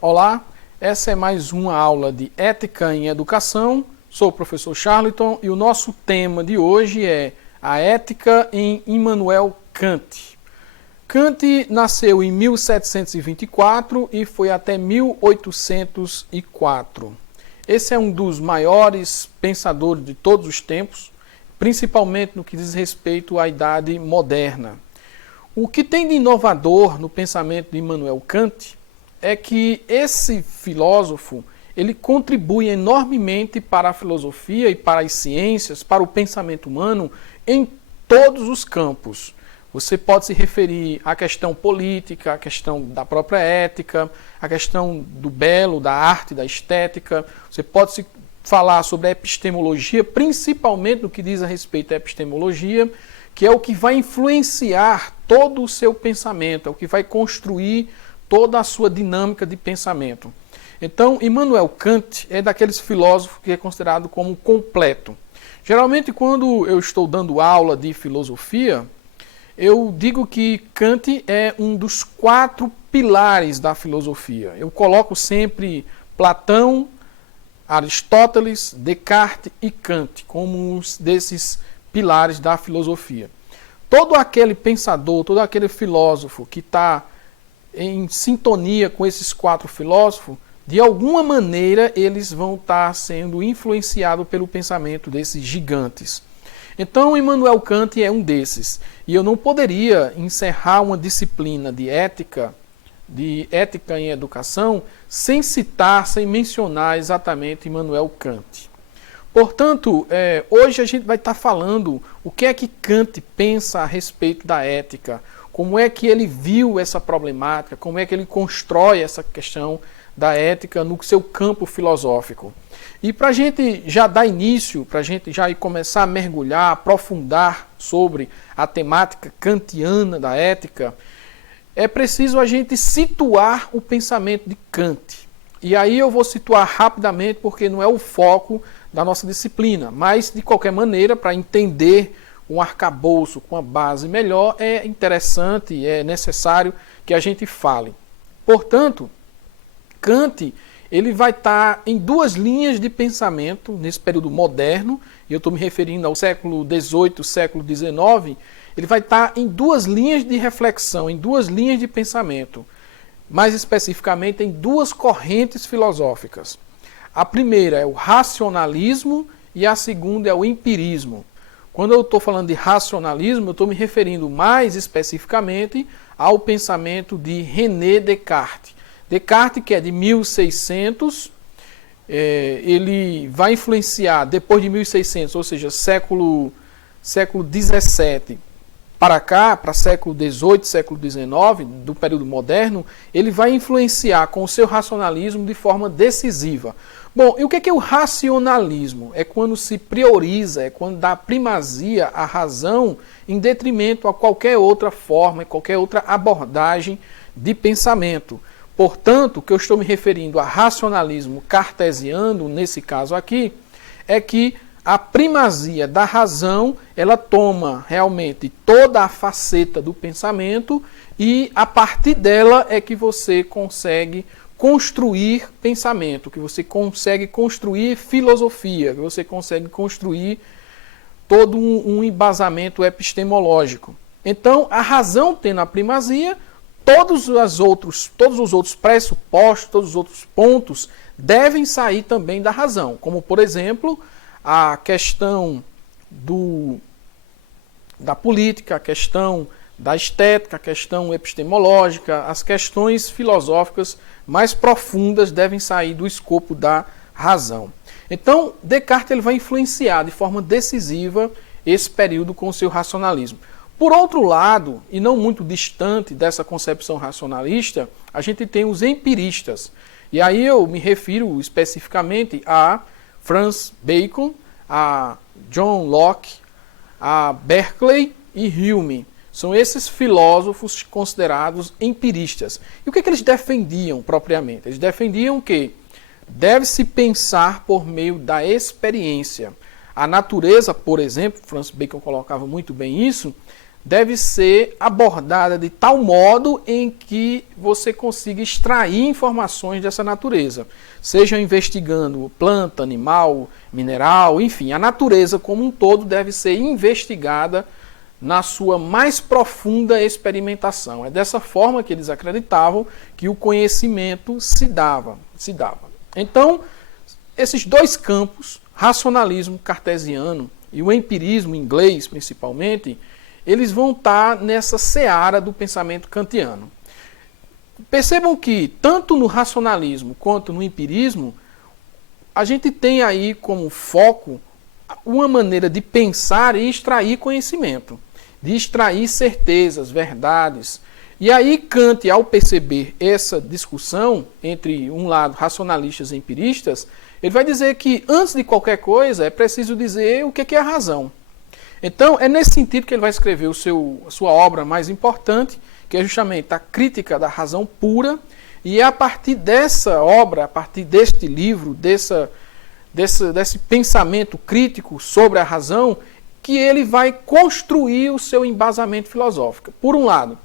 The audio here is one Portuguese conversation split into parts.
Olá, essa é mais uma aula de Ética em Educação. Sou o professor Charlton e o nosso tema de hoje é a ética em Immanuel Kant. Kant nasceu em 1724 e foi até 1804. Esse é um dos maiores pensadores de todos os tempos, principalmente no que diz respeito à idade moderna. O que tem de inovador no pensamento de Immanuel Kant é que esse filósofo ele contribui enormemente para a filosofia e para as ciências, para o pensamento humano em todos os campos. Você pode se referir à questão política, à questão da própria ética, à questão do belo, da arte, da estética. Você pode se falar sobre a epistemologia, principalmente no que diz a respeito à epistemologia, que é o que vai influenciar todo o seu pensamento, é o que vai construir toda a sua dinâmica de pensamento. Então, Immanuel Kant é daqueles filósofos que é considerado como completo. Geralmente, quando eu estou dando aula de filosofia, eu digo que Kant é um dos 4 pilares da filosofia. Eu coloco sempre Platão, Aristóteles, Descartes e Kant como um desses pilares da filosofia. Todo aquele pensador, todo aquele filósofo que está em sintonia com esses 4 filósofos, de alguma maneira eles vão estar sendo influenciados pelo pensamento desses gigantes. Então, Immanuel Kant é um desses. E eu não poderia encerrar uma disciplina de ética em educação, sem citar, sem mencionar exatamente Immanuel Kant. Portanto, hoje a gente vai estar falando o que é que Kant pensa a respeito da ética, como é que ele viu essa problemática, como é que ele constrói essa questão da ética no seu campo filosófico. E para a gente já dar início, para a gente já começar a mergulhar, aprofundar sobre a temática kantiana da ética, é preciso a gente situar o pensamento de Kant. E aí eu vou situar rapidamente porque não é o foco da nossa disciplina, mas de qualquer maneira, para entender um arcabouço com a base melhor, é interessante, é necessário que a gente fale. Portanto, Kant ele vai estar em 2 linhas de pensamento nesse período moderno, e eu estou me referindo ao século XVIII, século XIX, ele vai estar em 2 linhas de reflexão, em 2 linhas de pensamento, mais especificamente em 2 correntes filosóficas. A primeira é o racionalismo e a segunda é o empirismo. Quando eu estou falando de racionalismo, eu estou me referindo mais especificamente ao pensamento de René Descartes. Descartes, que é de 1600, ele vai influenciar depois de 1600, ou seja, século XVII para cá, para século XVIII, século XIX, do período moderno, ele vai influenciar com o seu racionalismo de forma decisiva. Bom, e o que é o racionalismo? É quando se prioriza, é quando dá primazia à razão em detrimento a qualquer outra forma, qualquer outra abordagem de pensamento. Portanto, o que eu estou me referindo a racionalismo cartesiano, nesse caso aqui, é que a primazia da razão, ela toma realmente toda a faceta do pensamento e a partir dela é que você consegue construir pensamento, que você consegue construir filosofia, que você consegue construir todo um embasamento epistemológico. Então, a razão tendo a primazia, todos os outros pressupostos, todos os outros pontos devem sair também da razão, como por exemplo, a questão da política, a questão da estética, a questão epistemológica, as questões filosóficas mais profundas devem sair do escopo da razão. Então, Descartes ele vai influenciar de forma decisiva esse período com o seu racionalismo. Por outro lado, e não muito distante dessa concepção racionalista, a gente tem os empiristas. E aí eu me refiro especificamente a Francis Bacon, a John Locke, a Berkeley e Hume. São esses filósofos considerados empiristas. E o que eles defendiam propriamente? Eles defendiam que deve-se pensar por meio da experiência. A natureza, por exemplo, Francis Bacon colocava muito bem isso, deve ser abordada de tal modo em que você consiga extrair informações dessa natureza. Seja investigando planta, animal, mineral, enfim, a natureza como um todo deve ser investigada na sua mais profunda experimentação. É dessa forma que eles acreditavam que o conhecimento se dava. Então, esses dois campos, racionalismo cartesiano e o empirismo inglês, principalmente, eles vão estar nessa seara do pensamento kantiano. Percebam que, tanto no racionalismo quanto no empirismo, a gente tem aí como foco uma maneira de pensar e extrair conhecimento, de extrair certezas, verdades. E aí Kant, ao perceber essa discussão entre um lado racionalistas e empiristas, ele vai dizer que antes de qualquer coisa é preciso dizer o que é a razão. Então é nesse sentido que ele vai escrever a sua obra mais importante, que é justamente a Crítica da Razão Pura, e é a partir dessa obra, a partir deste livro, desse pensamento crítico sobre a razão, que ele vai construir o seu embasamento filosófico. Por um lado,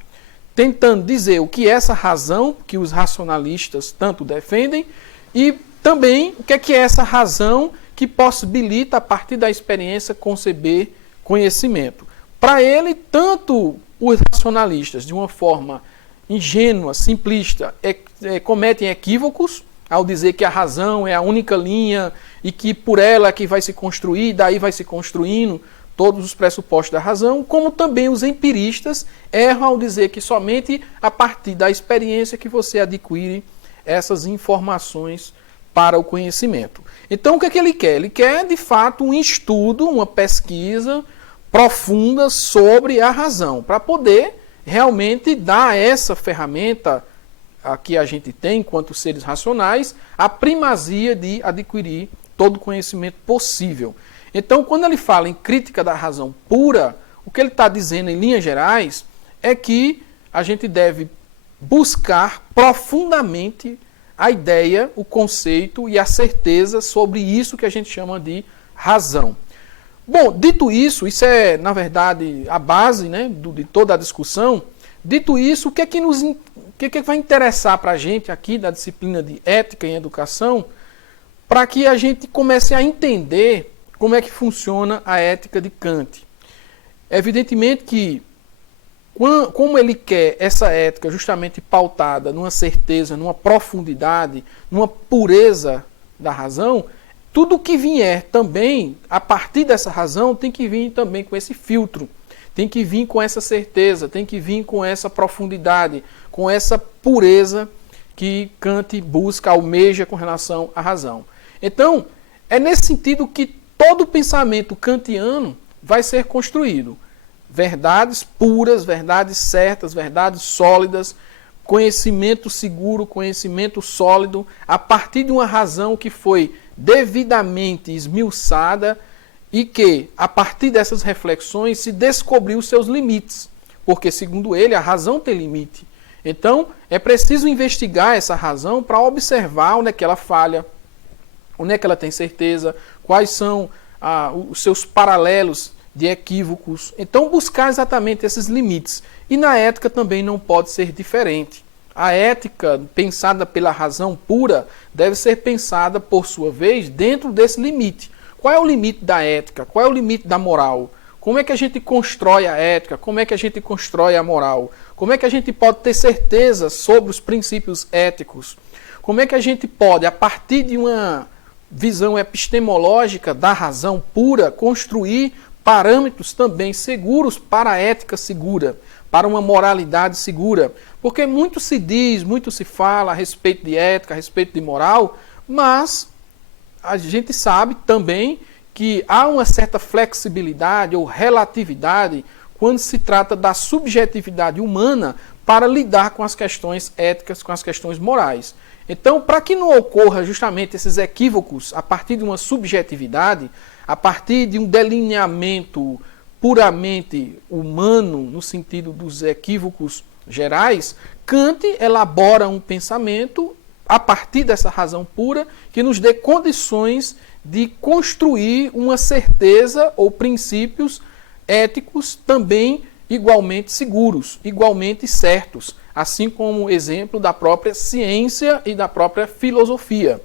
tentando dizer o que é essa razão que os racionalistas tanto defendem e também o que é essa razão que possibilita, a partir da experiência, conceber conhecimento. Para ele, tanto os racionalistas, de uma forma ingênua, simplista, cometem equívocos ao dizer que a razão é a única linha e que por ela é que vai se construir, daí vai se construindo todos os pressupostos da razão, como também os empiristas erram ao dizer que somente a partir da experiência que você adquire essas informações para o conhecimento. Então, o que é que ele quer? Ele quer, de fato, um estudo, uma pesquisa profunda sobre a razão, para poder realmente dar essa ferramenta a que a gente tem, enquanto seres racionais, a primazia de adquirir todo o conhecimento possível. Então, quando ele fala em crítica da razão pura, o que ele está dizendo, em linhas gerais, é que a gente deve buscar profundamente a ideia, o conceito e a certeza sobre isso que a gente chama de razão. Bom, dito isso, isso é, na verdade, a base, né, de toda a discussão. Dito isso, o que é que vai interessar para a gente aqui da disciplina de Ética em Educação, para que a gente comece a entender como é que funciona a ética de Kant? Evidentemente que, como ele quer essa ética justamente pautada numa certeza, numa profundidade, numa pureza da razão, tudo que vier também, a partir dessa razão, tem que vir também com esse filtro, tem que vir com essa certeza, tem que vir com essa profundidade, com essa pureza que Kant busca, almeja com relação à razão. Então, é nesse sentido que todo o pensamento kantiano vai ser construído. Verdades puras, verdades certas, verdades sólidas, conhecimento seguro, conhecimento sólido, a partir de uma razão que foi devidamente esmiuçada e que, a partir dessas reflexões, se descobriu os seus limites. Porque, segundo ele, a razão tem limite. Então, é preciso investigar essa razão para observar onde é que ela falha, onde é que ela tem certeza, quais são os seus paralelos de equívocos. Então, buscar exatamente esses limites. E na ética também não pode ser diferente. A ética, pensada pela razão pura, deve ser pensada, por sua vez, dentro desse limite. Qual é o limite da ética? Qual é o limite da moral? Como é que a gente constrói a ética? Como é que a gente constrói a moral? Como é que a gente pode ter certeza sobre os princípios éticos? Como é que a gente pode, a partir de uma visão epistemológica da razão pura, construir parâmetros também seguros para a ética segura, para uma moralidade segura? Porque muito se diz, muito se fala a respeito de ética, a respeito de moral, mas a gente sabe também que há uma certa flexibilidade ou relatividade quando se trata da subjetividade humana para lidar com as questões éticas, com as questões morais. Então, para que não ocorra justamente esses equívocos a partir de uma subjetividade, a partir de um delineamento puramente humano, no sentido dos equívocos gerais, Kant elabora um pensamento a partir dessa razão pura que nos dê condições de construir uma certeza ou princípios éticos também igualmente seguros, igualmente certos, assim como o exemplo da própria ciência e da própria filosofia.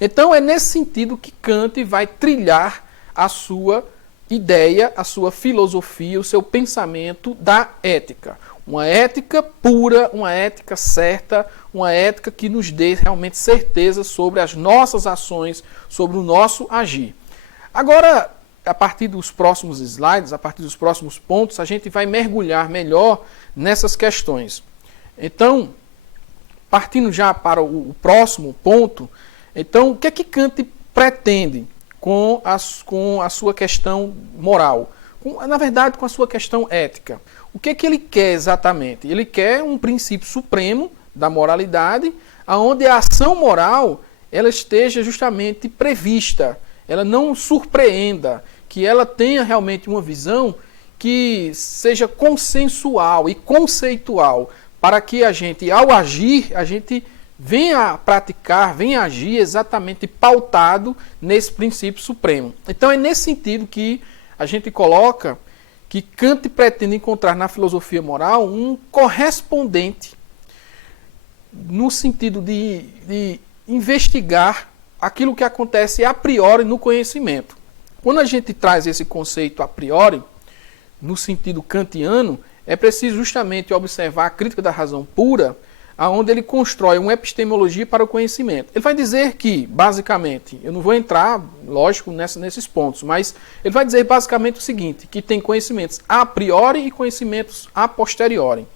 Então é nesse sentido que Kant vai trilhar a sua ideia, a sua filosofia, o seu pensamento da ética. Uma ética pura, uma ética certa, uma ética que nos dê realmente certeza sobre as nossas ações, sobre o nosso agir. Agora, a partir dos próximos slides, a partir dos próximos pontos, a gente vai mergulhar melhor nessas questões. Então, partindo já para o próximo ponto, então, o que é que Kant pretende com a sua questão moral? Na verdade, com a sua questão ética. O que é que ele quer exatamente? Ele quer um princípio supremo da moralidade, onde a ação moral ela esteja justamente prevista, ela não surpreenda, que ela tenha realmente uma visão que seja consensual e conceitual, para que a gente, ao agir, a gente venha praticar, venha agir exatamente pautado nesse princípio supremo. Então é nesse sentido que a gente coloca que Kant pretende encontrar na filosofia moral um correspondente no sentido de investigar aquilo que acontece a priori no conhecimento. Quando a gente traz esse conceito a priori, no sentido kantiano, é preciso justamente observar a crítica da razão pura, onde ele constrói uma epistemologia para o conhecimento. Ele vai dizer que, basicamente, eu não vou entrar, lógico, nesses pontos, mas ele vai dizer basicamente o seguinte, que tem conhecimentos a priori e conhecimentos a posteriori.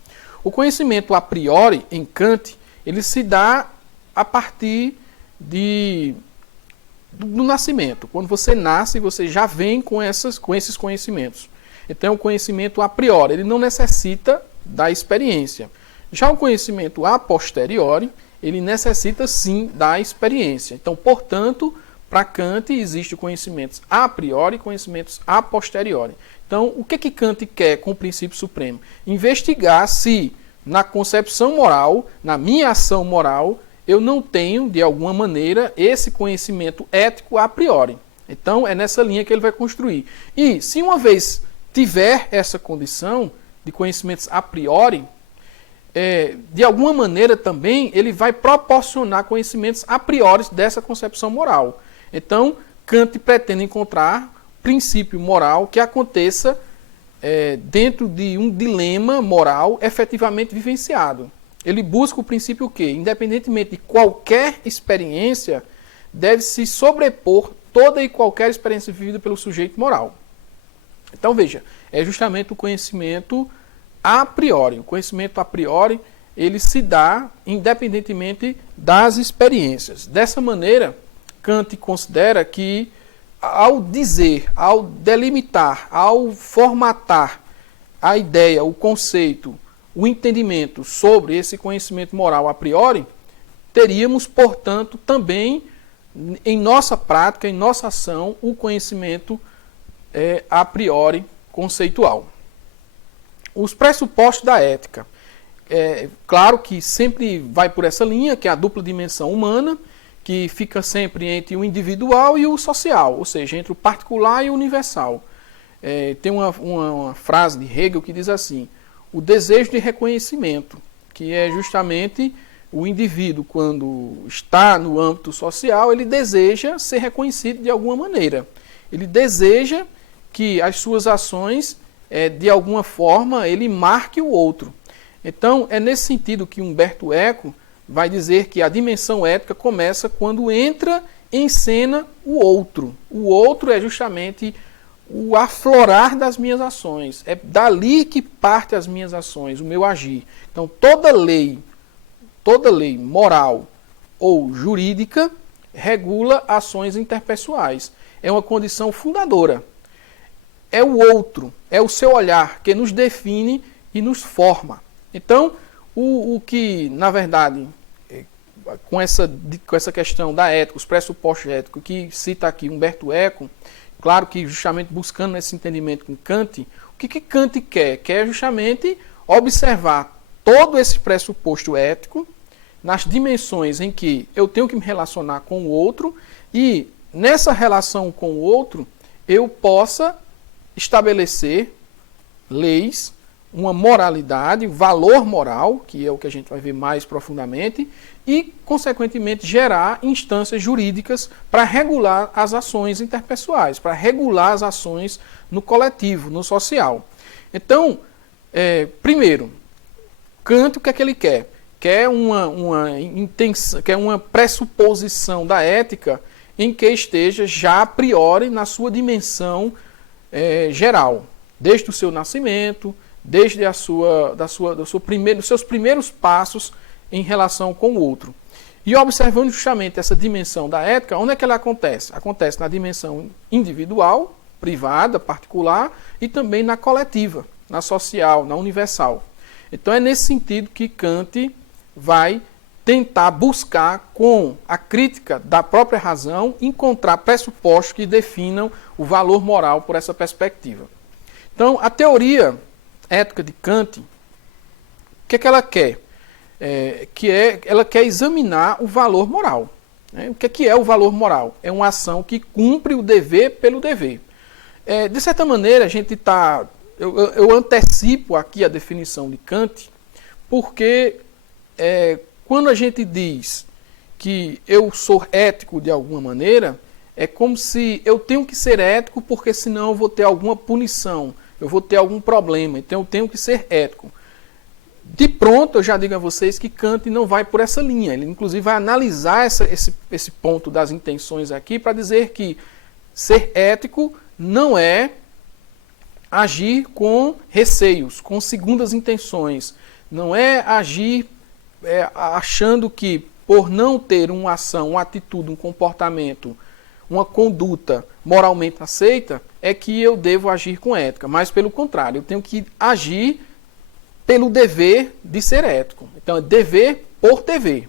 O conhecimento a priori, em Kant, ele se dá a partir do nascimento. Quando você nasce, você já vem com esses conhecimentos. Então, o conhecimento a priori, ele não necessita da experiência. Já o conhecimento a posteriori, ele necessita sim da experiência. Então, portanto, para Kant existe conhecimentos a priori e conhecimentos a posteriori. Então, o que Kant quer com o princípio supremo? Investigar se na concepção moral, na minha ação moral, eu não tenho, de alguma maneira, esse conhecimento ético a priori. Então, é nessa linha que ele vai construir. E, se uma vez tiver essa condição de conhecimentos a priori, de alguma maneira também ele vai proporcionar conhecimentos a priori dessa concepção moral. Então, Kant pretende encontrar princípio moral que aconteça dentro de um dilema moral efetivamente vivenciado. Ele busca o princípio que, independentemente de qualquer experiência, deve se sobrepor toda e qualquer experiência vivida pelo sujeito moral. Então, veja, é justamente o conhecimento a priori. O conhecimento a priori, ele se dá independentemente das experiências. Dessa maneira, Kant considera que, ao dizer, ao delimitar, ao formatar a ideia, o conceito, o entendimento sobre esse conhecimento moral a priori, teríamos, portanto, também em nossa prática, em nossa ação, o conhecimento a priori conceitual. Os pressupostos da ética. Claro que sempre vai por essa linha, que é a dupla dimensão humana, que fica sempre entre o individual e o social, ou seja, entre o particular e o universal. Tem uma frase de Hegel que diz assim, o desejo de reconhecimento, que é justamente o indivíduo, quando está no âmbito social, ele deseja ser reconhecido de alguma maneira. Ele deseja que as suas ações, de alguma forma, ele marque o outro. Então, é nesse sentido que Humberto Eco vai dizer que a dimensão ética começa quando entra em cena o outro. O outro é justamente o aflorar das minhas ações. É dali que parte as minhas ações, o meu agir. Então, toda lei moral ou jurídica regula ações interpessoais. É uma condição fundadora. É o outro, é o seu olhar que nos define e nos forma. Então, o que, na verdade, com essa questão da ética, os pressupostos éticos que cita aqui Humberto Eco, claro que justamente buscando esse entendimento com Kant, o que Kant quer? Quer justamente observar todo esse pressuposto ético nas dimensões em que eu tenho que me relacionar com o outro e, nessa relação com o outro, eu possa estabelecer leis uma moralidade, valor moral, que é o que a gente vai ver mais profundamente, e, consequentemente, gerar instâncias jurídicas para regular as ações interpessoais, para regular as ações no coletivo, no social. Então, primeiro, Kant, o que é que ele quer? Quer uma pressuposição da ética em que esteja já a priori na sua dimensão geral, desde o seu nascimento, desde dos seus primeiros passos em relação com o outro. E observando justamente essa dimensão da ética, onde é que ela acontece? Acontece na dimensão individual, privada, particular, e também na coletiva, na social, na universal. Então é nesse sentido que Kant vai tentar buscar, com a crítica da própria razão, encontrar pressupostos que definam o valor moral por essa perspectiva. Então, a teoria ética de Kant, o que é que ela quer? Ela quer examinar o valor moral. Né? O que é o valor moral? É uma ação que cumpre o dever pelo dever. De certa maneira, a gente está... Eu antecipo aqui a definição de Kant, porque quando a gente diz que eu sou ético de alguma maneira, é como se eu tenho que ser ético porque senão eu vou ter alguma punição, eu vou ter algum problema, então eu tenho que ser ético. De pronto, eu já digo a vocês que Kant não vai por essa linha. Ele, inclusive, vai analisar esse ponto das intenções aqui para dizer que ser ético não é agir com receios, com segundas intenções. Não é agir achando que, por não ter uma ação, uma atitude, um comportamento, uma conduta moralmente aceita, é que eu devo agir com ética. Mas, pelo contrário, eu tenho que agir pelo dever de ser ético. Então, é dever por dever.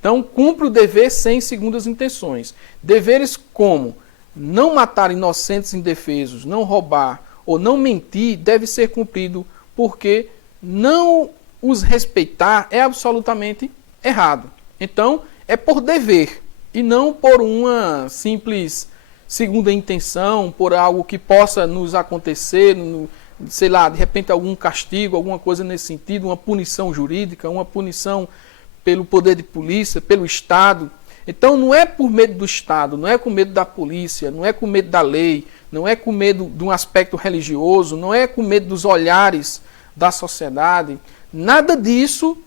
Então, cumpre o dever sem segundas intenções. Deveres como não matar inocentes indefesos, não roubar ou não mentir, deve ser cumprido, porque não os respeitar é absolutamente errado. Então, é por dever e não por uma simples segunda intenção, por algo que possa nos acontecer, sei lá, de repente algum castigo, alguma coisa nesse sentido, uma punição jurídica, uma punição pelo poder de polícia, pelo Estado. Então não é por medo do Estado, não é com medo da polícia, não é com medo da lei, não é com medo de um aspecto religioso, não é com medo dos olhares da sociedade. Nada disso,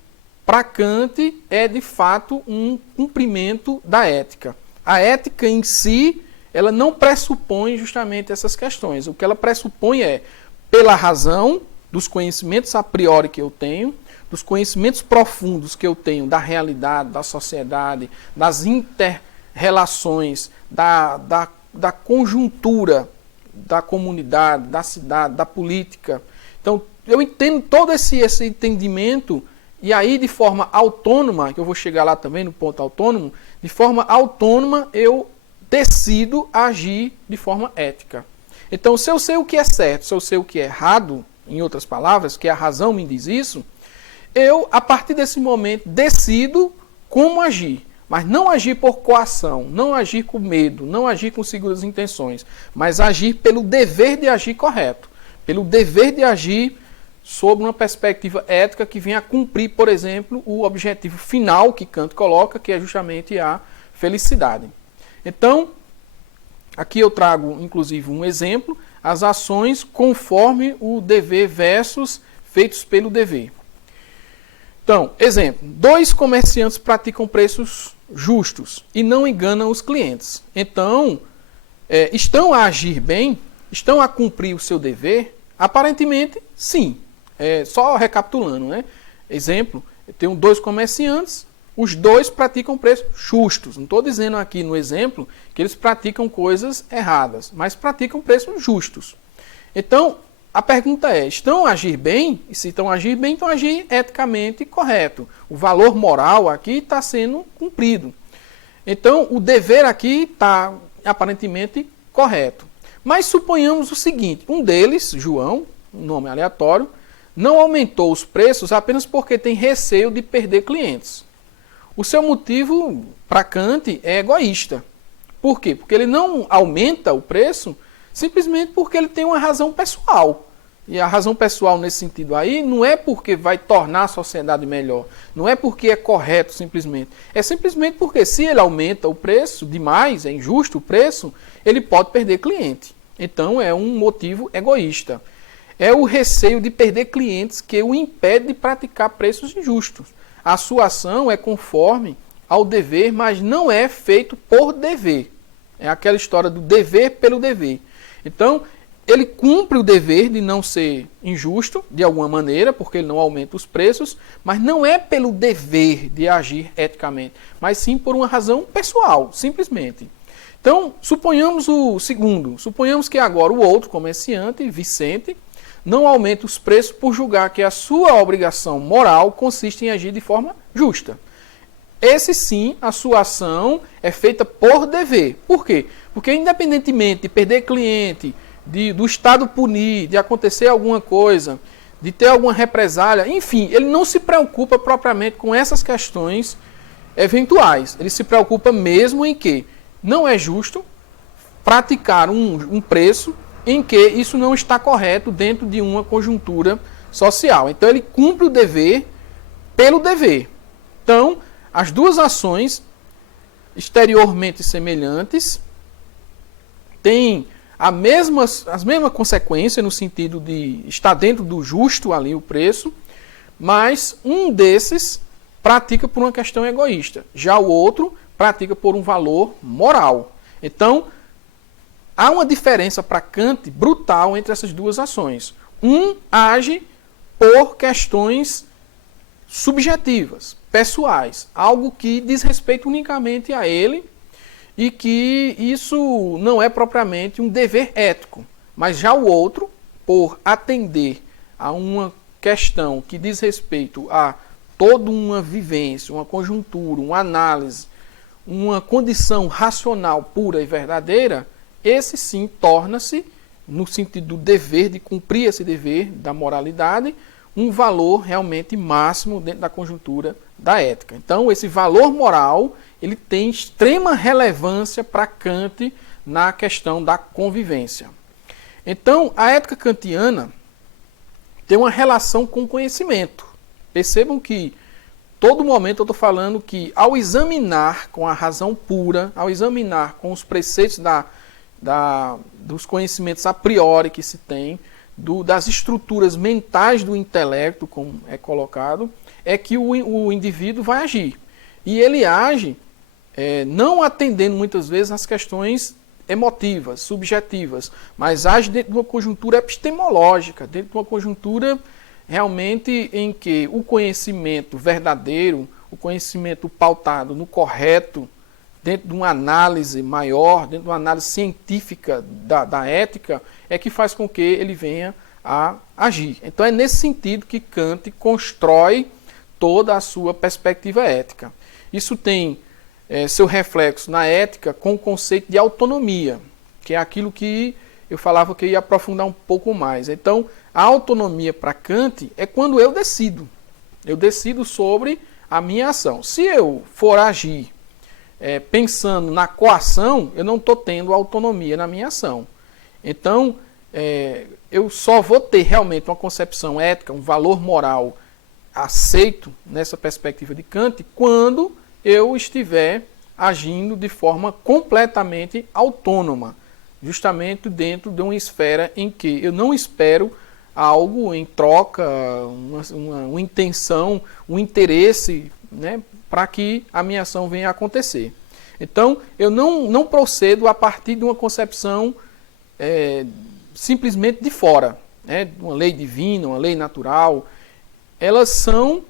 para Kant, é de fato um cumprimento da ética. A ética em si, ela não pressupõe justamente essas questões. O que ela pressupõe é, pela razão dos conhecimentos a priori que eu tenho, dos conhecimentos profundos que eu tenho da realidade, da sociedade, das inter-relações, da conjuntura da comunidade, da cidade, da política. Então, eu entendo todo esse entendimento, e aí de forma autônoma, que eu vou chegar lá também no ponto autônomo, de forma autônoma eu decido agir de forma ética. Então, se eu sei o que é certo, se eu sei o que é errado, em outras palavras, que a razão me diz isso, eu, a partir desse momento, decido como agir. Mas não agir por coação, não agir com medo, não agir com segundas intenções, mas agir pelo dever de agir correto, pelo dever de agir sob uma perspectiva ética que venha a cumprir, por exemplo, o objetivo final que Kant coloca, que é justamente a felicidade. Então, aqui eu trago, inclusive, um exemplo, as ações conforme o dever versus feitos pelo dever. Então, exemplo, 2 comerciantes praticam preços justos e não enganam os clientes. Então, estão a agir bem? Estão a cumprir o seu dever? Aparentemente, sim. Só recapitulando, né? Exemplo, eu tenho 2 comerciantes, os 2 praticam preços justos. Não estou dizendo aqui no exemplo que eles praticam coisas erradas, mas praticam preços justos. Então, a pergunta é, estão a agir bem? E se estão a agir bem, estão a agir eticamente correto. O valor moral aqui está sendo cumprido. Então, o dever aqui está aparentemente correto. Mas suponhamos o seguinte, um deles, João, um nome aleatório, não aumentou os preços apenas porque tem receio de perder clientes. O seu motivo, para Kant, é egoísta. Por quê? Porque ele não aumenta o preço simplesmente porque ele tem uma razão pessoal. E a razão pessoal nesse sentido aí não é porque vai tornar a sociedade melhor, não é porque é correto simplesmente. É simplesmente porque se ele aumenta o preço demais, é injusto o preço, ele pode perder cliente. Então é um motivo egoísta. É o receio de perder clientes que o impede de praticar preços injustos. A sua ação é conforme ao dever, mas não é feito por dever. É aquela história do dever pelo dever. Então, ele cumpre o dever de não ser injusto, de alguma maneira, porque ele não aumenta os preços, mas não é pelo dever de agir eticamente, mas sim por uma razão pessoal, simplesmente. Então, suponhamos o segundo. Suponhamos que agora o outro comerciante, Vicente, não aumenta os preços por julgar que a sua obrigação moral consiste em agir de forma justa. Esse sim, a sua ação é feita por dever. Por quê? Porque independentemente de perder cliente, do Estado punir, de acontecer alguma coisa, de ter alguma represália, enfim, ele não se preocupa propriamente com essas questões eventuais. Ele se preocupa mesmo em que não é justo praticar um preço em que isso não está correto dentro de uma conjuntura social. Então ele cumpre o dever pelo dever. Então, as duas ações exteriormente semelhantes têm as mesmas consequências no sentido de estar dentro do justo ali o preço, mas um desses pratica por uma questão egoísta, já o outro pratica por um valor moral. Então, há uma diferença para Kant brutal entre essas duas ações. Um age por questões subjetivas, pessoais, algo que diz respeito unicamente a ele e que isso não é propriamente um dever ético. Mas já o outro, por atender a uma questão que diz respeito a toda uma vivência, uma conjuntura, uma análise, uma condição racional pura e verdadeira, esse sim torna-se, no sentido do dever, de cumprir esse dever da moralidade, um valor realmente máximo dentro da conjuntura da ética. Então, esse valor moral, ele tem extrema relevância para Kant na questão da convivência. Então, a ética kantiana tem uma relação com o conhecimento. Percebam que, todo momento eu estou falando que, ao examinar com a razão pura, ao examinar com os preceitos dos conhecimentos a priori que se tem, das estruturas mentais do intelecto, como é colocado, é que o indivíduo vai agir. E ele age não atendendo muitas vezes às questões emotivas, subjetivas, mas age dentro de uma conjuntura epistemológica, dentro de uma conjuntura realmente em que o conhecimento verdadeiro, o conhecimento pautado no correto, dentro de uma análise maior, dentro de uma análise científica da ética, é que faz com que ele venha a agir. Então é nesse sentido que Kant constrói toda a sua perspectiva ética. Isso tem seu reflexo na ética com o conceito de autonomia, que é aquilo que eu falava que eu ia aprofundar um pouco mais. Então, a autonomia para Kant é quando eu decido. Eu decido sobre a minha ação. Se eu for agir pensando na coação, eu não estou tendo autonomia na minha ação. Então, eu só vou ter realmente uma concepção ética, um valor moral aceito nessa perspectiva de Kant, quando eu estiver agindo de forma completamente autônoma, justamente dentro de uma esfera em que eu não espero algo em troca, uma intenção, um interesse, né, para que a minha ação venha a acontecer. Então, eu não procedo a partir de uma concepção simplesmente de fora, né, uma lei divina, uma lei natural. Elas são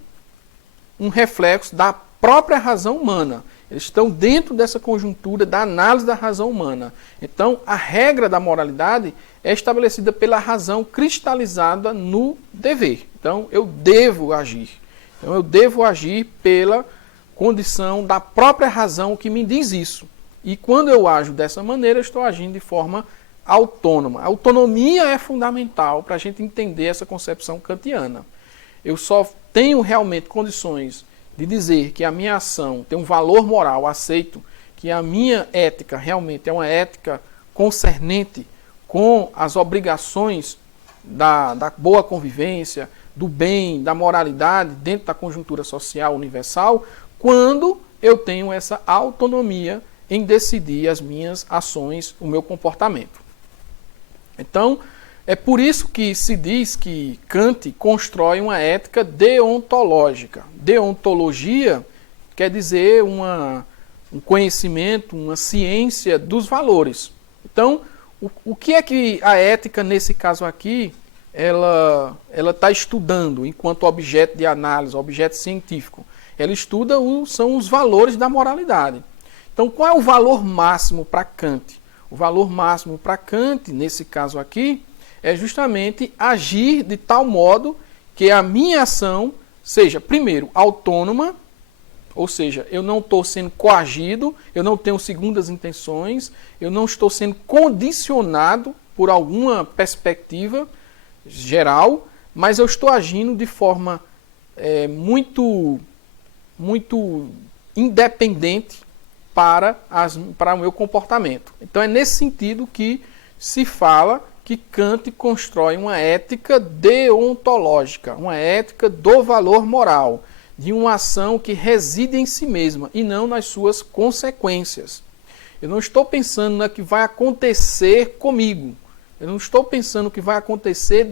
um reflexo da própria razão humana. Eles estão dentro dessa conjuntura da análise da razão humana. Então, a regra da moralidade é estabelecida pela razão cristalizada no dever. Então, eu devo agir. Então, eu devo agir pela condição da própria razão que me diz isso. E quando eu ajo dessa maneira, eu estou agindo de forma autônoma. A autonomia é fundamental para a gente entender essa concepção kantiana. Eu só tenho realmente condições de dizer que a minha ação tem um valor moral aceito, que a minha ética realmente é uma ética concernente com as obrigações da boa convivência, do bem, da moralidade dentro da conjuntura social universal, quando eu tenho essa autonomia em decidir as minhas ações, o meu comportamento. Então, é por isso que se diz que Kant constrói uma ética deontológica. Deontologia quer dizer um conhecimento, uma ciência dos valores. Então, o que é que a ética, nesse caso aqui, ela está estudando enquanto objeto de análise, objeto científico? Ela estuda são os valores da moralidade. Então, qual é o valor máximo para Kant? O valor máximo para Kant, nesse caso aqui, é justamente agir de tal modo que a minha ação seja, primeiro, autônoma, ou seja, eu não estou sendo coagido, eu não tenho segundas intenções, eu não estou sendo condicionado por alguma perspectiva geral, mas eu estou agindo de forma muito independente para o meu comportamento. Então é nesse sentido que se fala que Kant constrói uma ética deontológica, uma ética do valor moral, de uma ação que reside em si mesma e não nas suas consequências. Eu não estou pensando no que vai acontecer comigo. Eu não estou pensando no que vai acontecer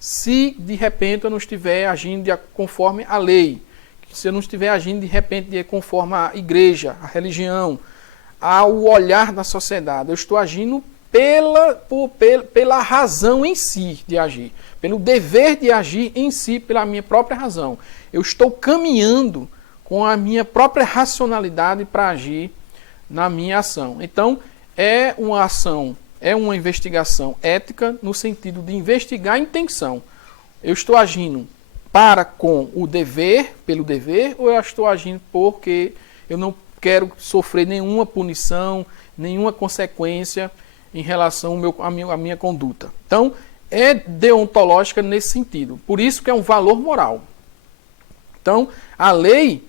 se de repente eu não estiver agindo conforme a lei, se eu não estiver agindo de repente conforme a igreja, a religião, ao olhar da sociedade. Eu estou agindo pela razão em si de agir, pelo dever de agir em si, pela minha própria razão. Eu estou caminhando com a minha própria racionalidade para agir na minha ação. Então, é uma ação, é uma investigação ética no sentido de investigar a intenção. Eu estou agindo para com o dever, pelo dever, ou eu estou agindo porque eu não quero sofrer nenhuma punição, nenhuma consequência em relação à minha conduta. Então, é deontológica nesse sentido. Por isso que é um valor moral. Então, a lei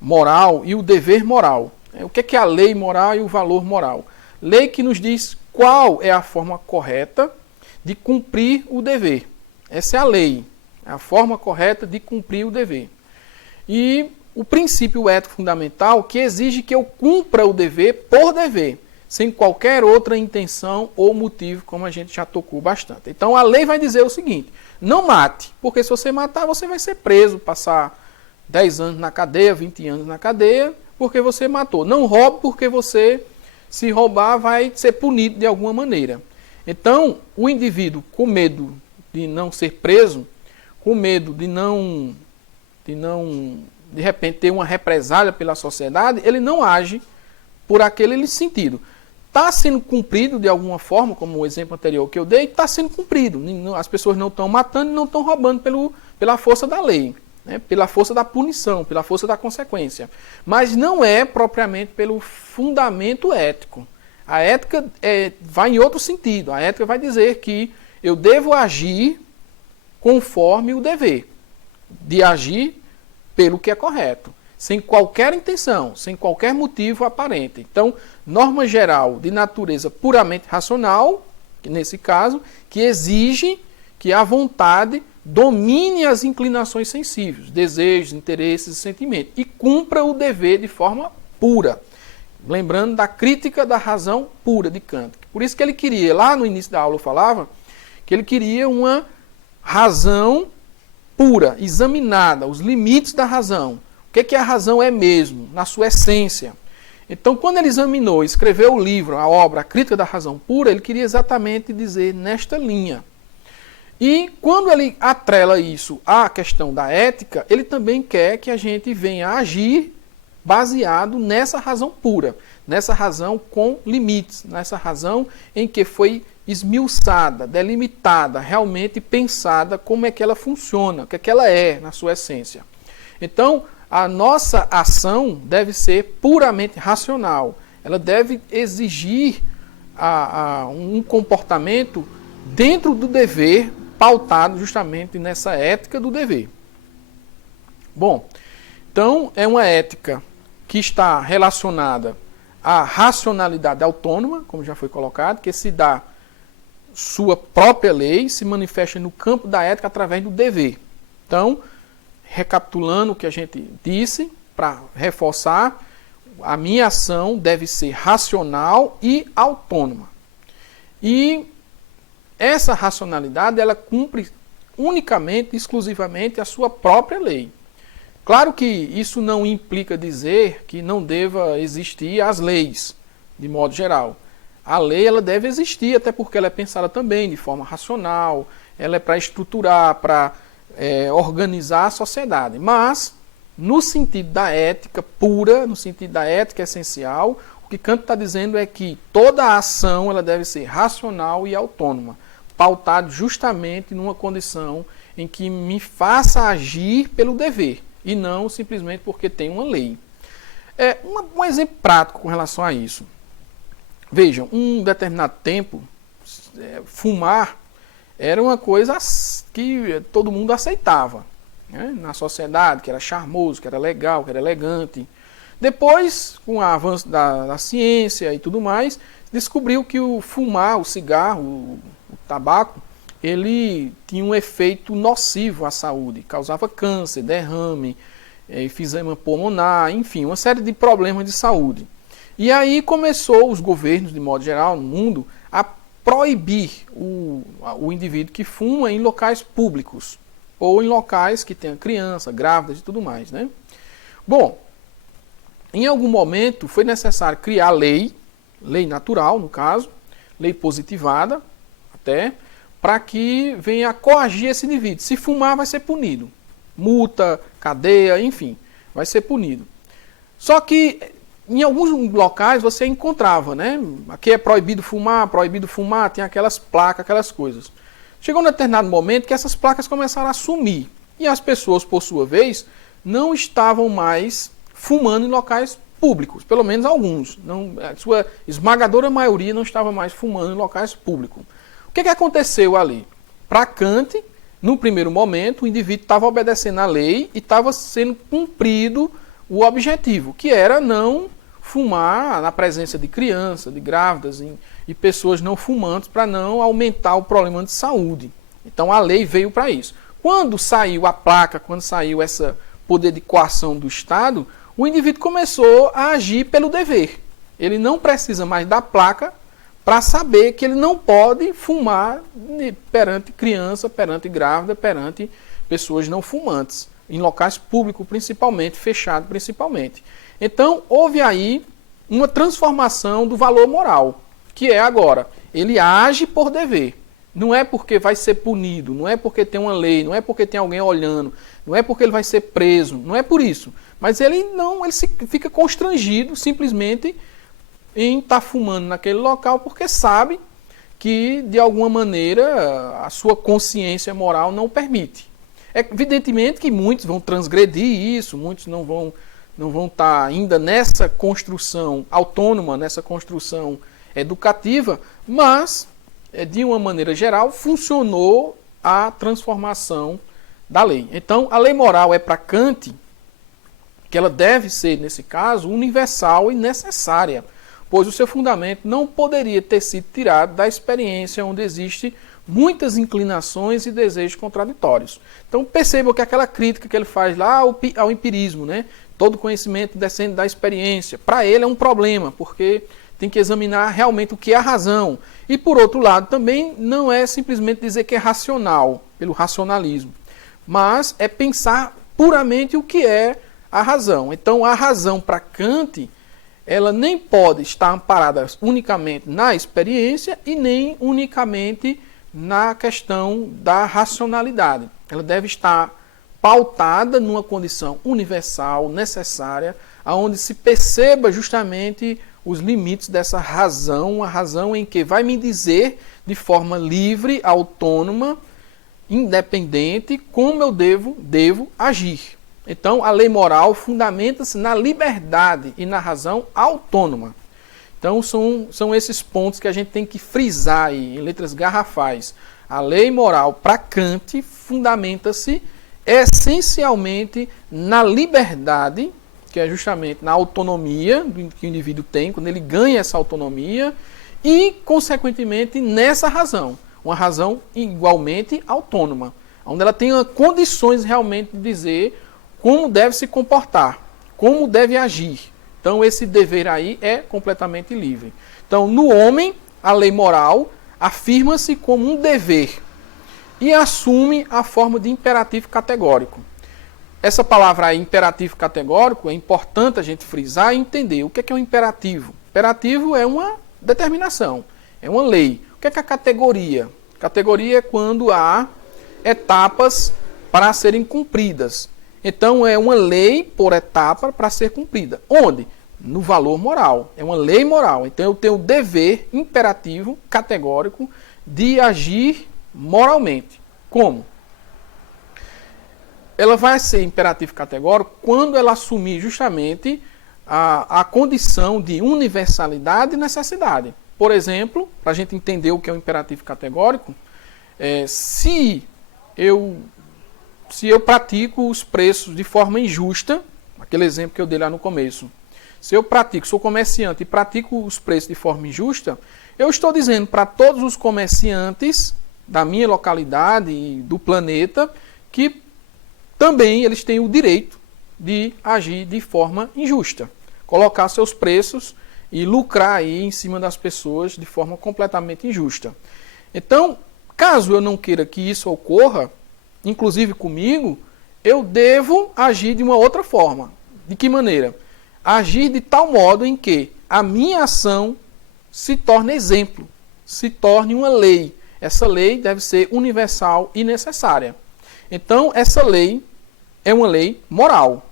moral e o dever moral. O que é a lei moral e o valor moral? Lei que nos diz qual é a forma correta de cumprir o dever. Essa é a lei. É a forma correta de cumprir o dever. E o princípio ético fundamental que exige que eu cumpra o dever por dever, sem qualquer outra intenção ou motivo, como a gente já tocou bastante. Então a lei vai dizer o seguinte: não mate, porque se você matar, você vai ser preso, passar 10 anos na cadeia, 20 anos na cadeia, porque você matou. Não roube, porque você, se roubar, vai ser punido de alguma maneira. Então, o indivíduo, com medo de não ser preso, com medo de repente ter uma represália pela sociedade, ele não age por aquele sentido. Está sendo cumprido de alguma forma, como o exemplo anterior que eu dei, está sendo cumprido. As pessoas não estão matando e não estão roubando pela força da lei, né? Pela força da punição, pela força da consequência. Mas não é propriamente pelo fundamento ético. A ética vai em outro sentido. A ética vai dizer que eu devo agir conforme o dever, de agir pelo que é correto, sem qualquer intenção, sem qualquer motivo aparente. Então, norma geral de natureza puramente racional, nesse caso, que exige que a vontade domine as inclinações sensíveis, desejos, interesses e sentimentos, e cumpra o dever de forma pura. Lembrando da crítica da razão pura de Kant. Por isso que ele queria, lá no início da aula eu falava, que ele queria uma razão pura, examinada, os limites da razão. O que a razão é mesmo, na sua essência. Então, quando ele examinou, escreveu o livro, a obra, a Crítica da Razão Pura, ele queria exatamente dizer nesta linha. E quando ele atrela isso à questão da ética, ele também quer que a gente venha a agir baseado nessa razão pura, nessa razão com limites, nessa razão em que foi esmiuçada, delimitada, realmente pensada como é que ela funciona, o que é que ela é na sua essência. Então, a nossa ação deve ser puramente racional. Ela deve exigir um comportamento dentro do dever, pautado justamente nessa ética do dever. Bom, então é uma ética que está relacionada à racionalidade autônoma, como já foi colocado, que se dá sua própria lei se manifesta no campo da ética através do dever. Então, recapitulando o que a gente disse, para reforçar, a minha ação deve ser racional e autônoma. E essa racionalidade, ela cumpre unicamente, exclusivamente a sua própria lei. Claro que isso não implica dizer que não deva existir as leis, de modo geral. A lei, ela deve existir, até porque ela é pensada também de forma racional, ela é para estruturar, para organizar a sociedade. Mas, no sentido da ética pura, no sentido da ética essencial, o que Kant está dizendo é que toda a ação ela deve ser racional e autônoma, pautado justamente numa condição em que me faça agir pelo dever, e não simplesmente porque tem uma lei. Um exemplo prático com relação a isso. Vejam, um determinado tempo, fumar era uma coisa que todo mundo aceitava, né, na sociedade, que era charmoso, que era legal, que era elegante. Depois, com o avanço da ciência e tudo mais, descobriu que o fumar, o cigarro, o tabaco, ele tinha um efeito nocivo à saúde, causava câncer, derrame, enfisema pulmonar, enfim, uma série de problemas de saúde. E aí começou os governos, de modo geral, no mundo, a proibir o indivíduo que fuma em locais públicos, ou em locais que tenham criança, grávidas e tudo mais, né? Bom, em algum momento foi necessário criar lei natural, no caso, lei positivada, até, para que venha a coagir esse indivíduo. Se fumar, vai ser punido. Multa, cadeia, enfim, vai ser punido. Só que em alguns locais você encontrava, né? Aqui é proibido fumar, tem aquelas placas, aquelas coisas. Chegou um determinado momento que essas placas começaram a sumir. E as pessoas, por sua vez, não estavam mais fumando em locais públicos. Pelo menos alguns. Não, a sua esmagadora maioria não estava mais fumando em locais públicos. O que aconteceu ali? Para Kant, no primeiro momento, o indivíduo estava obedecendo à lei e estava sendo cumprido o objetivo, que era não fumar na presença de crianças, de grávidas e pessoas não fumantes, para não aumentar o problema de saúde. Então a lei veio para isso. Quando saiu a placa, quando saiu esse poder de coação do Estado, o indivíduo começou a agir pelo dever. Ele não precisa mais da placa para saber que ele não pode fumar perante criança, perante grávida, perante pessoas não fumantes, em locais públicos principalmente, fechados principalmente. Então, houve aí uma transformação do valor moral, que é agora, ele age por dever. Não é porque vai ser punido, não é porque tem uma lei, não é porque tem alguém olhando, não é porque ele vai ser preso, não é por isso. Mas ele fica constrangido simplesmente em estar fumando naquele local porque sabe que, de alguma maneira, a sua consciência moral não permite. É evidentemente que muitos vão transgredir isso, muitos não vão estar ainda nessa construção autônoma, nessa construção educativa, mas, de uma maneira geral, funcionou a transformação da lei. Então, a lei moral é para Kant, que ela deve ser, nesse caso, universal e necessária, pois o seu fundamento não poderia ter sido tirado da experiência onde existem muitas inclinações e desejos contraditórios. Então percebam que aquela crítica que ele faz lá ao empirismo, né? Todo conhecimento descende da experiência, para ele é um problema, porque tem que examinar realmente o que é a razão. E por outro lado também não é simplesmente dizer que é racional, pelo racionalismo, mas é pensar puramente o que é a razão. Então a razão para Kant, ela nem pode estar amparada unicamente na experiência e nem unicamente na questão da racionalidade. Ela deve estar pautada numa condição universal, necessária, onde se perceba justamente os limites dessa razão, a razão em que vai me dizer de forma livre, autônoma, independente, como eu devo agir. Então, a lei moral fundamenta-se na liberdade e na razão autônoma. Então, são esses pontos que a gente tem que frisar aí, em letras garrafais. A lei moral, para Kant, fundamenta-se essencialmente na liberdade, que é justamente na autonomia que o indivíduo tem, quando ele ganha essa autonomia, e, consequentemente, nessa razão, uma razão igualmente autônoma, onde ela tenha condições realmente de dizer como deve se comportar, como deve agir. Então, esse dever aí é completamente livre. Então, no homem, a lei moral afirma-se como um dever e assume a forma de imperativo categórico. Essa palavra aí, imperativo categórico, é importante a gente frisar e entender o que é um imperativo. Imperativo é uma determinação, é uma lei. O que é a categoria? Categoria é quando há etapas para serem cumpridas. Então, é uma lei por etapa para ser cumprida. Onde? No valor moral. É uma lei moral. Então, eu tenho o dever imperativo, categórico, de agir moralmente. Como? Ela vai ser imperativo categórico quando ela assumir justamente a condição de universalidade e necessidade. Por exemplo, para a gente entender o que é o imperativo categórico, se eu pratico os preços de forma injusta, aquele exemplo que eu dei lá no começo, se eu sou comerciante e pratico os preços de forma injusta, eu estou dizendo para todos os comerciantes da minha localidade e do planeta que também eles têm o direito de agir de forma injusta, colocar seus preços e lucrar aí em cima das pessoas de forma completamente injusta. Então, caso eu não queira que isso ocorra, inclusive comigo, eu devo agir de uma outra forma. De que maneira? Agir de tal modo em que a minha ação se torne exemplo, se torne uma lei. Essa lei deve ser universal e necessária. Então, essa lei é uma lei moral.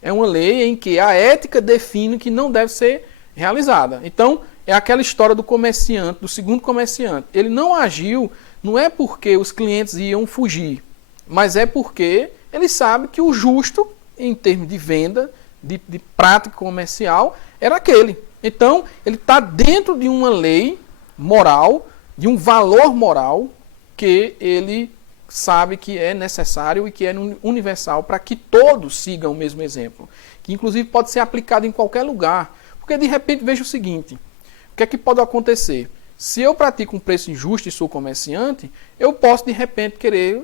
É uma lei em que a ética define que não deve ser realizada. Então, é aquela história do comerciante, do segundo comerciante. Ele não agiu, não é porque os clientes iam fugir, mas é porque ele sabe que o justo, em termos de venda, de prática comercial, era aquele. Então, ele está dentro de uma lei moral, de um valor moral, que ele sabe que é necessário e que é universal para que todos sigam o mesmo exemplo. Que, inclusive, pode ser aplicado em qualquer lugar. Porque, de repente, veja o seguinte, o que é que pode acontecer? Se eu pratico um preço injusto e sou comerciante, eu posso, de repente, querer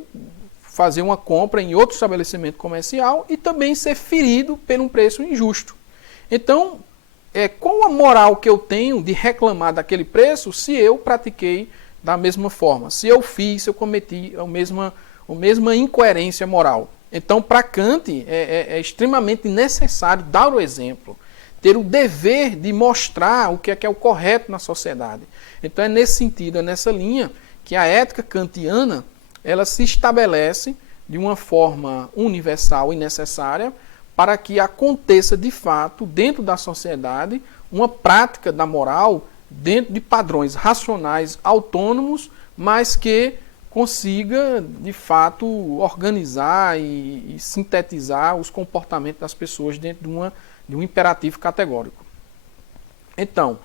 fazer uma compra em outro estabelecimento comercial e também ser ferido por um preço injusto. Então, qual a moral que eu tenho de reclamar daquele preço se eu pratiquei da mesma forma? Se eu cometi a mesma incoerência moral? Então, para Kant, é extremamente necessário dar o exemplo, ter o dever de mostrar o que é o correto na sociedade. Então, é nesse sentido, é nessa linha que a ética kantiana ela se estabelece de uma forma universal e necessária para que aconteça de fato, dentro da sociedade, uma prática da moral dentro de padrões racionais autônomos, mas que consiga, de fato, organizar e sintetizar os comportamentos das pessoas dentro de um imperativo categórico. Então,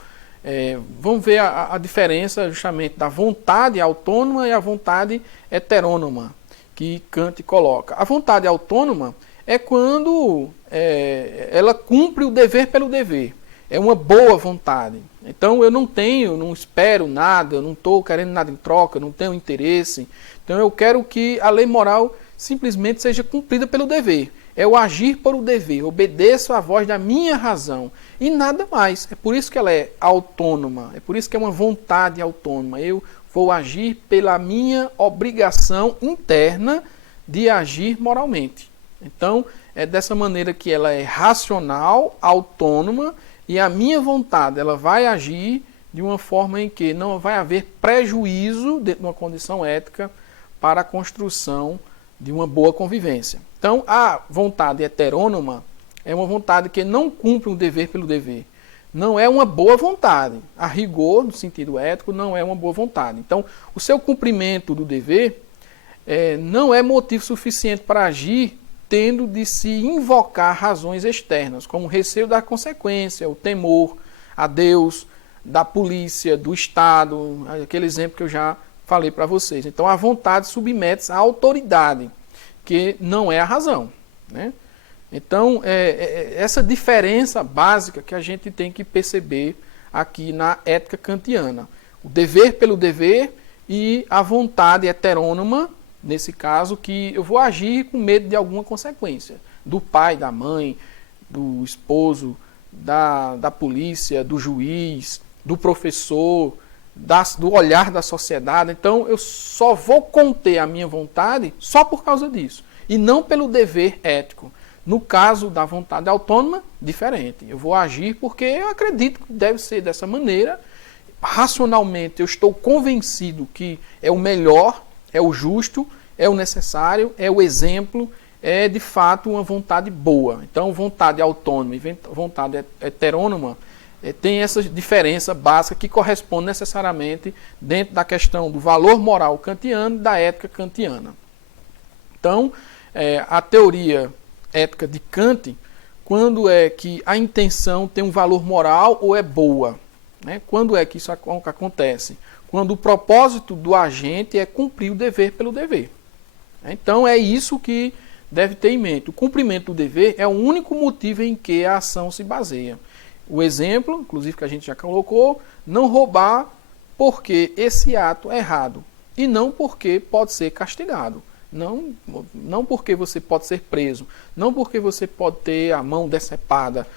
vamos ver a diferença justamente da vontade autônoma e a vontade heterônoma que Kant coloca. A vontade autônoma é quando ela cumpre o dever pelo dever. É uma boa vontade. Então eu não espero nada, eu não estou querendo nada em troca, eu não tenho interesse. Então eu quero que a lei moral simplesmente seja cumprida pelo dever. É o agir por o dever, obedeço à voz da minha razão e nada mais. É por isso que ela é autônoma, é por isso que é uma vontade autônoma. Eu vou agir pela minha obrigação interna de agir moralmente. Então, é dessa maneira que ela é racional, autônoma, e a minha vontade ela vai agir de uma forma em que não vai haver prejuízo dentro de uma condição ética para a construção de uma boa convivência. Então, a vontade heterônoma é uma vontade que não cumpre um dever pelo dever. Não é uma boa vontade. A rigor, no sentido ético, não é uma boa vontade. Então, o seu cumprimento do dever não é motivo suficiente para agir tendo de se invocar razões externas, como o receio da consequência, o temor a Deus, da polícia, do Estado, aquele exemplo que eu já falei para vocês. Então, a vontade submete-se à autoridade, que não é a razão, né? Então, essa diferença básica que a gente tem que perceber aqui na ética kantiana. O dever pelo dever e a vontade heterônoma, nesse caso, que eu vou agir com medo de alguma consequência. Do pai, da mãe, do esposo, da polícia, do juiz, do professor, do olhar da sociedade. Então, eu só vou conter a minha vontade só por causa disso, e não pelo dever ético. No caso da vontade autônoma, diferente. Eu vou agir porque eu acredito que deve ser dessa maneira. Racionalmente, eu estou convencido que é o melhor, é o justo, é o necessário, é o exemplo, é de fato uma vontade boa. Então, vontade autônoma e vontade heterônoma tem essa diferença básica que corresponde necessariamente dentro da questão do valor moral kantiano e da ética kantiana. Então, a teoria ética de Kant, quando é que a intenção tem um valor moral ou é boa? Né? Quando é que isso acontece? Quando o propósito do agente é cumprir o dever pelo dever. Então, é isso que deve ter em mente. O cumprimento do dever é o único motivo em que a ação se baseia. O exemplo, inclusive que a gente já colocou, não roubar porque esse ato é errado e não porque pode ser castigado. Não porque você pode ser preso, não porque você pode ter a mão decepada,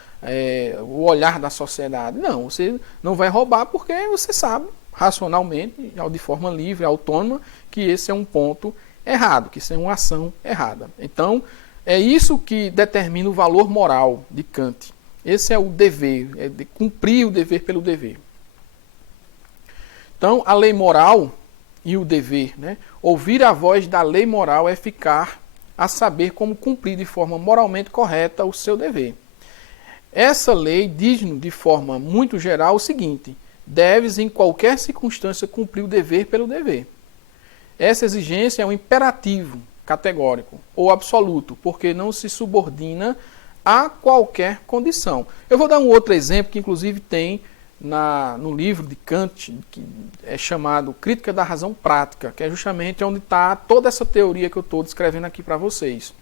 o olhar da sociedade. Não, você não vai roubar porque você sabe, racionalmente, de forma livre, autônoma, que esse é um ponto errado, que isso é uma ação errada. Então, é isso que determina o valor moral de Kant. Esse é o dever, é de cumprir o dever pelo dever. Então, a lei moral e o dever, né? Ouvir a voz da lei moral é ficar a saber como cumprir de forma moralmente correta o seu dever. Essa lei diz de forma muito geral o seguinte: deves em qualquer circunstância cumprir o dever pelo dever. Essa exigência é um imperativo categórico ou absoluto, porque não se subordina a qualquer condição. Eu vou dar um outro exemplo que inclusive tem no livro de Kant, que é chamado Crítica da Razão Prática, que é justamente onde está toda essa teoria que eu estou descrevendo aqui para vocês.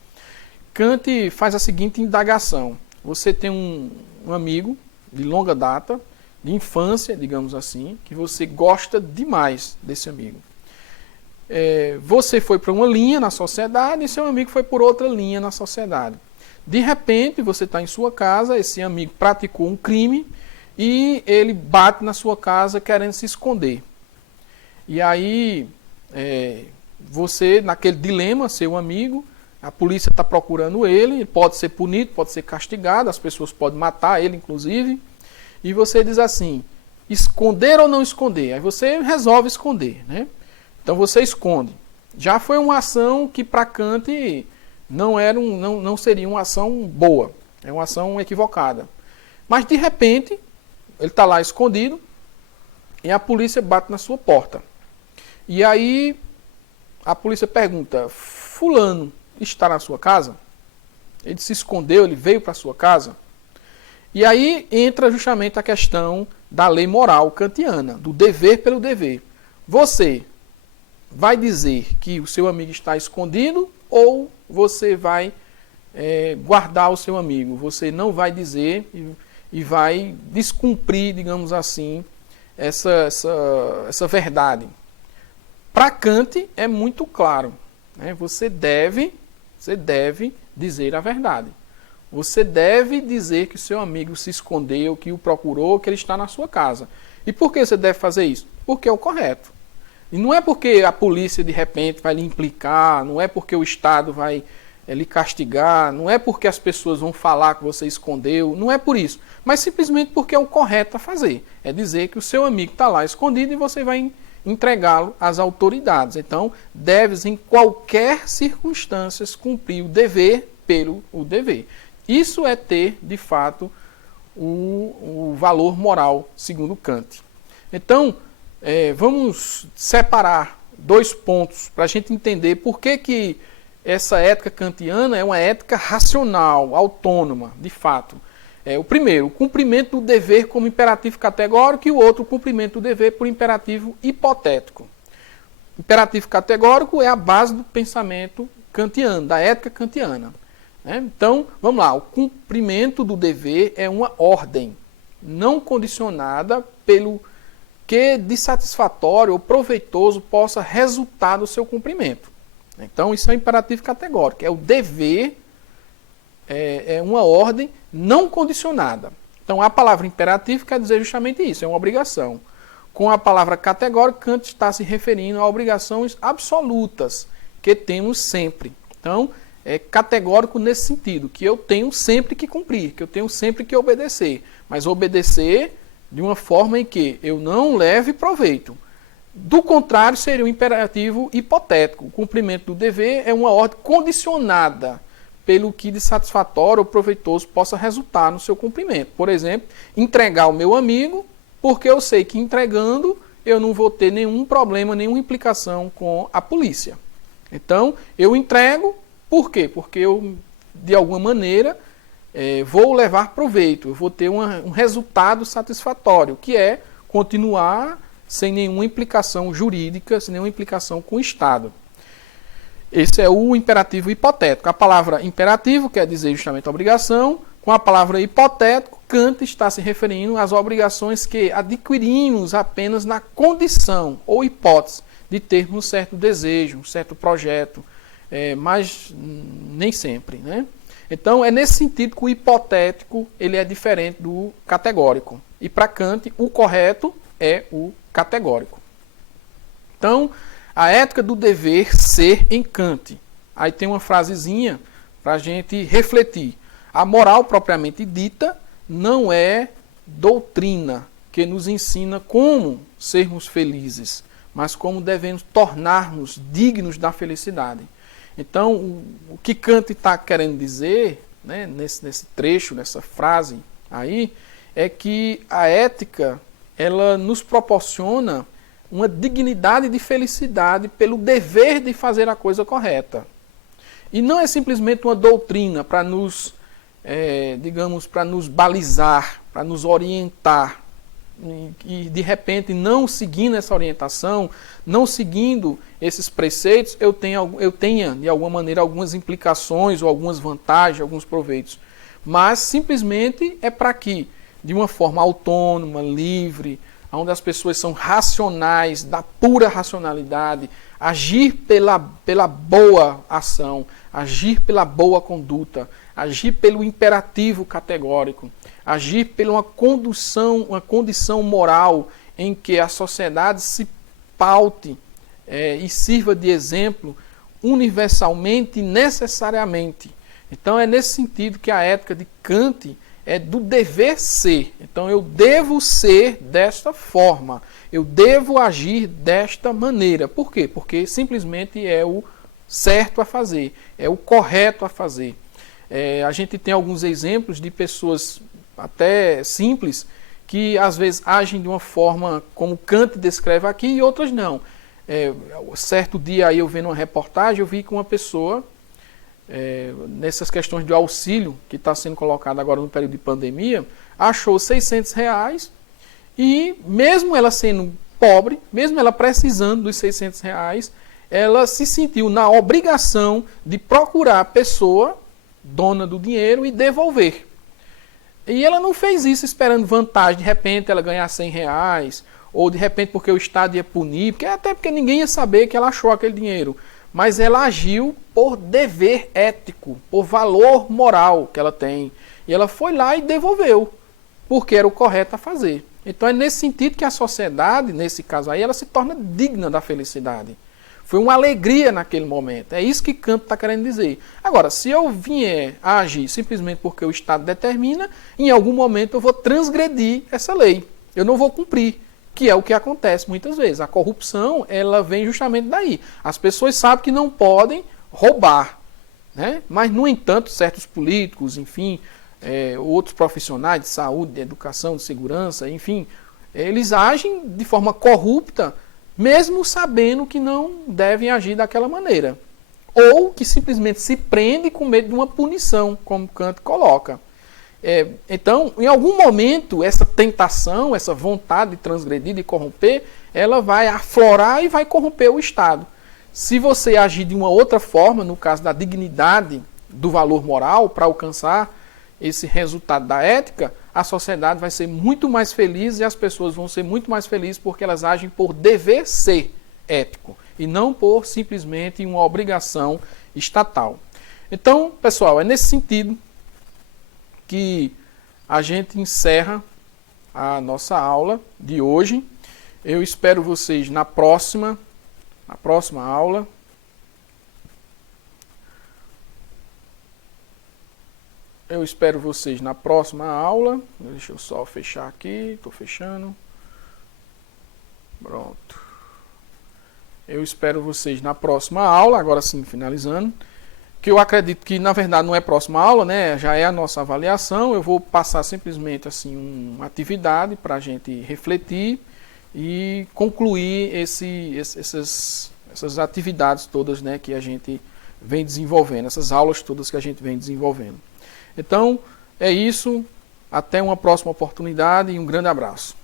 Kant faz a seguinte indagação: você tem um amigo de longa data, de infância, digamos assim, que você gosta demais desse amigo. Você foi para uma linha na sociedade e seu amigo foi por outra linha na sociedade. De repente, você está em sua casa, esse amigo praticou um crime e ele bate na sua casa querendo se esconder. E aí, você, naquele dilema, seu amigo, a polícia está procurando ele pode ser punido, pode ser castigado, as pessoas podem matar ele, inclusive. E você diz assim: esconder ou não esconder? Aí você resolve esconder, né? Então você esconde. Já foi uma ação que para Kant não seria uma ação boa, é uma ação equivocada. Mas de repente, ele está lá escondido e a polícia bate na sua porta. E aí a polícia pergunta: fulano está na sua casa? Ele se escondeu, ele veio para a sua casa? E aí entra justamente a questão da lei moral kantiana, do dever pelo dever. Você vai dizer que o seu amigo está escondido ou você vai guardar o seu amigo? Você não vai dizer e vai descumprir, digamos assim, essa verdade. Para Kant é muito claro, né? Você deve dizer a verdade. Você deve dizer que o seu amigo se escondeu, que o procurou, que ele está na sua casa. E por que você deve fazer isso? Porque é o correto. E não é porque a polícia de repente vai lhe implicar, não é porque o Estado vai lhe castigar, não é porque as pessoas vão falar que você escondeu, não é por isso. Mas simplesmente porque é o correto a fazer. É dizer que o seu amigo está lá escondido e você vai entregá-lo às autoridades. Então, deves em qualquer circunstância cumprir o dever pelo dever. Isso é ter, de fato, o valor moral, segundo Kant. Então, vamos separar dois pontos para a gente entender por que essa ética kantiana é uma ética racional, autônoma, de fato. O primeiro, o cumprimento do dever como imperativo categórico, e o outro, o cumprimento do dever por imperativo hipotético. Imperativo categórico é a base do pensamento kantiano, da ética kantiana. Então, vamos lá, o cumprimento do dever é uma ordem. não condicionada pelo que de satisfatório ou proveitoso possa resultar do seu cumprimento. Então, isso é um imperativo categórico. É o dever, é uma ordem não condicionada. Então, a palavra imperativo quer dizer justamente isso, é uma obrigação. Com a palavra categórico, Kant está se referindo a obrigações absolutas que temos sempre. Então, é categórico nesse sentido, que eu tenho sempre que cumprir, que eu tenho sempre que obedecer. Mas obedecer de uma forma em que eu não leve proveito. Do contrário, seria um imperativo hipotético. O cumprimento do dever é uma ordem condicionada pelo que de satisfatório ou proveitoso possa resultar no seu cumprimento. Por exemplo, entregar ao meu amigo, porque eu sei que entregando eu não vou ter nenhum problema, nenhuma implicação com a polícia. Então, eu entrego, por quê? Porque eu, de alguma maneira, vou levar proveito, eu vou ter um resultado satisfatório, que é continuar sem nenhuma implicação jurídica, sem nenhuma implicação com o Estado. Esse é o imperativo hipotético. A palavra imperativo quer dizer justamente obrigação. Com a palavra hipotético, Kant está se referindo às obrigações que adquirimos apenas na condição ou hipótese de termos um certo desejo, um certo projeto, mas nem sempre, né? Então, é nesse sentido que o hipotético ele é diferente do categórico. E para Kant, o correto é o categórico. Então, a ética do dever ser em Kant. Aí tem uma frasezinha para a gente refletir. A moral propriamente dita não é doutrina que nos ensina como sermos felizes, mas como devemos tornar-nos dignos da felicidade. Então, o que Kant está querendo dizer, né, nesse trecho, nessa frase aí, é que a ética ela nos proporciona uma dignidade de felicidade pelo dever de fazer a coisa correta. E não é simplesmente uma doutrina para nos, digamos, para nos balizar, para nos orientar. E de repente, não seguindo essa orientação, não seguindo esses preceitos, eu tenha de alguma maneira algumas implicações ou algumas vantagens, alguns proveitos. Mas simplesmente é para que, de uma forma autônoma, livre, onde as pessoas são racionais, da pura racionalidade, agir pela boa ação, agir pela boa conduta, agir pelo imperativo categórico, agir pela uma condição moral em que a sociedade se paute e sirva de exemplo universalmente e necessariamente. Então é nesse sentido que a ética de Kant é do dever ser. Então eu devo ser desta forma, eu devo agir desta maneira. Por quê? Porque simplesmente é o certo a fazer, é o correto a fazer. A gente tem alguns exemplos de pessoas até simples que às vezes agem de uma forma como Kant descreve aqui e outras não. Certo dia aí eu vendo uma reportagem, eu vi que uma pessoa nessas questões de auxílio que está sendo colocado agora no período de pandemia, achou R$600 e mesmo ela sendo pobre, mesmo ela precisando dos R$600, ela se sentiu na obrigação de procurar a pessoa dona do dinheiro e devolver. E ela não fez isso esperando vantagem, de repente ela ganhar R$100, ou de repente porque o Estado ia punir, até porque ninguém ia saber que ela achou aquele dinheiro. Mas ela agiu por dever ético, por valor moral que ela tem. E ela foi lá e devolveu, porque era o correto a fazer. Então é nesse sentido que a sociedade, nesse caso aí, ela se torna digna da felicidade. Foi uma alegria naquele momento. É isso que Kant está querendo dizer. Agora, se eu vier a agir simplesmente porque o Estado determina, em algum momento eu vou transgredir essa lei. Eu não vou cumprir. Que é o que acontece muitas vezes. A corrupção, ela vem justamente daí. As pessoas sabem que não podem roubar, né? Mas, no entanto, certos políticos, enfim, outros profissionais de saúde, de educação, de segurança, enfim, eles agem de forma corrupta, mesmo sabendo que não devem agir daquela maneira. Ou que simplesmente se prende com medo de uma punição, como Kant coloca. Então, em algum momento, essa tentação, essa vontade de transgredir, de corromper, ela vai aflorar e vai corromper o Estado. Se você agir de uma outra forma, no caso da dignidade do valor moral, para alcançar esse resultado da ética, a sociedade vai ser muito mais feliz e as pessoas vão ser muito mais felizes porque elas agem por dever ser ético e não por simplesmente uma obrigação estatal. Então, pessoal, é nesse sentido que a gente encerra a nossa aula de hoje. Eu espero vocês na próxima aula. Eu espero vocês na próxima aula. Deixa eu só fechar aqui. Estou fechando. Pronto. Eu espero vocês na próxima aula. Agora sim, finalizando. Que eu acredito que, na verdade, não é próxima aula, né? Já é a nossa avaliação. Eu vou passar simplesmente assim, uma atividade para a gente refletir e concluir essas atividades todas, né, que a gente vem desenvolvendo, essas aulas todas que a gente vem desenvolvendo. Então, é isso. Até uma próxima oportunidade e um grande abraço.